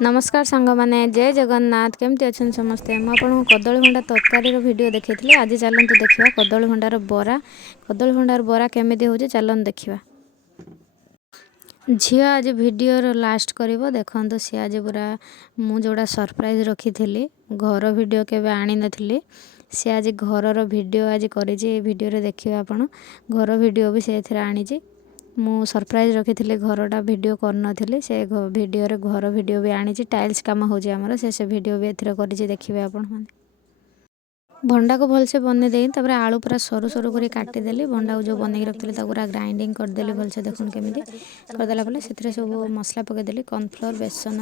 नमस्कार सांग मैंने जय जगन्नाथ केमती अच्छा समस्ते मुझे कदली भंडा तरकारी वीडियो देखी आज चलतु देखा कदली भंडार बरा कदली भंडार बरा केमी हो चलतु देखा झील आज वीडियो लास्ट कर देखो सी आज पूरा मुझा सरप्राइज रखी थी घर वीडियो केवे आनी नथी सी आज घर वीडियो आज करिए देखिए आपण घर वीडियो भी से आनी मु सरप्राइज रखी थी घरटा वीडियो कर से वीडियो घर वीडियो भी आनी टाइल्स कम होमर से वीडियो भी एथर कर देखिए आपण भंडा को भलसे बने दे आलू पूरा सरू सरू कर काटिदेली भंडा को जो बन रखी पूरा ग्राइंडिंग करदेली भलसे देखुन केमी करदेला बेले से सब मसला पकईदेली कॉर्नफ्लोर बेसन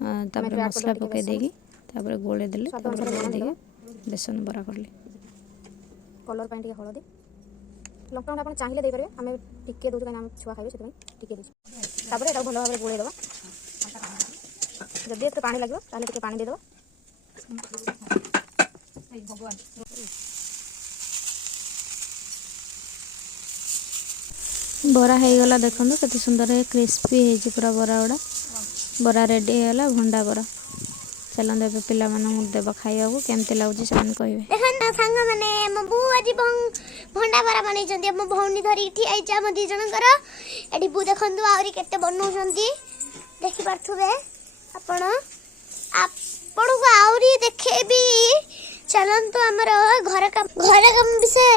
मसला पकईदेगी गोले देली बेसन बरा करली कलर पाई हलदी लंका गुंड आप चाहिए देपारे आम टिके दूसरे कहीं छुआ खाइए से टिके दूसरे भल भाव में गोल दबा जदि एत पानी लगे तो पानी देदेव बरा हो गला देखो के सुंदर क्रिस्पी हो पूरा बरा गुड़ा बरा रेडी होगा भंडा बरा चलते ए पिला देव खाइबा केमती लगुच कहे देखो सांग मैंने मो बू आज भंडा बरा बन मो भौणी धरी आई आम दी जनकर ये बू देखु आहरी के बनाऊँ देखिपे आपण आपण को आहरी देखेबी चलतु आमर घर काम विषय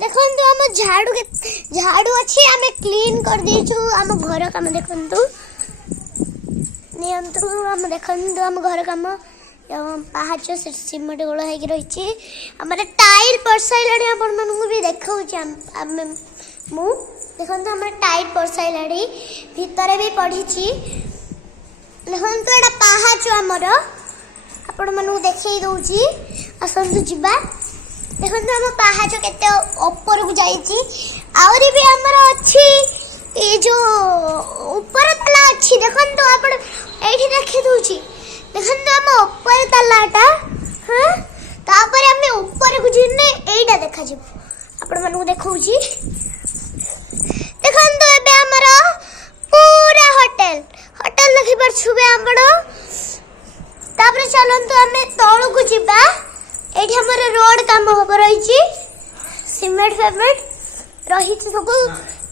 देखु आम झाड़ू अच्छी आम क्लीन कर देचु आम घर काम देखु नियंत्रु आम देखु आम घर काम पाहाच सीमेंट गोल हो रही आम टाइल पड़साइला आपण मानू भी देखा मु देखो आम टाइल पड़साइला भितर भी पढ़ी देखो एटा पाहाच आमर आपण मानू देखे दौची आसतु जीवा देखो आम पाहाच केते ऊपर को जाइए आहरी भी आमर अच्छी ये जो ऊपर तला अच्छी देखो आप देखी दूची देखो आम ऊपर तलाटा हाँ तापर आम ऊपर को जीने एटा देखा आपण मानू देखौची देखो एबे आमर पूरा होटल होटल देखि परछुबे आपण तापर चलंतु आम तळु को जीवा एठी हमर रोड काम हो रही सीमेंट फेमेंट रही सब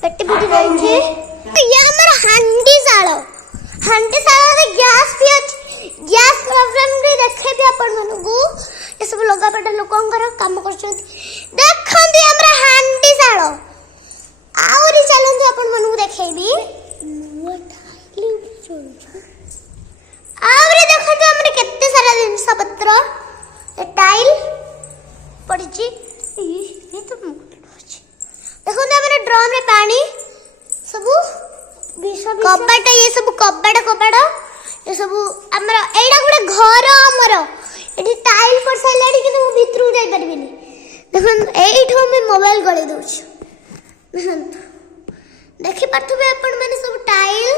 पेटी पेटी रही ये हमर हांडी साल रे गैस भी अछि गैस प्रॉब्लम भी देखे भी आपण मानू ये सब लगा पटा लोकंकर काम करछन देखंदी हमरा हांडी साल आउरी चलंदी आपण मानू देखेबी आउरी देखंदी हमरे केते सारा जिंस पत्र टाइल पड़ी ये तो देखो ना ड्रम में पानी सब कबाड़ ये सब कबाड़ ये सब आमर एडा गोटे घर आमर ये टाइल पड़ सारा कि भितर जाई पारबिनी देखो एठो में मोबाइल गले दउछ देखि पाथबे अपन माने सब टाइल